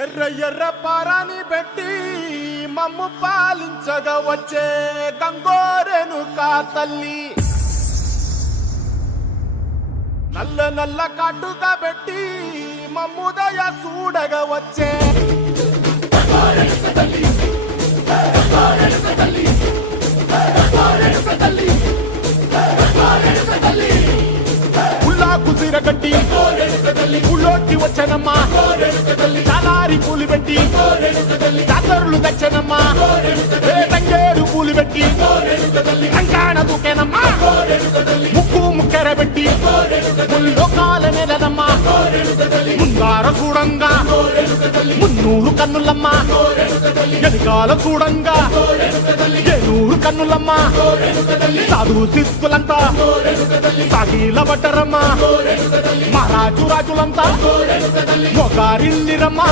ఎర్ర ఎర్ర పారాని పెట్టి మమ్ము పాలించగా వచ్చే గంగోరెను కా తల్లి, నల్ల నల్ల కాటుగా పెట్టి మమ్ముదయ చూడగా వచ్చే కుసిర గట్టి పుల్లోకి వచ్చనమ్మా, చాలారి పూలు పెట్టి జాతరులు తెచ్చనమ్మా, తంగేరు పూలు పెట్టి కంకాణ దూకేనమ్మా, ముక్కు ముక్కెర పెట్టి ముల్లోకాల నెలనమ్మా, ముంగార చూడంగా మున్నూరు కన్నులమ్మా, ఎనకాల చూడంగా ఏనూరు కన్నులమ్మా, సాధు శిస్తులంతా సాగిల పడ్డరమ్మా, మహారాజు రాజులంతా మొగారిల్లిరమ్మా.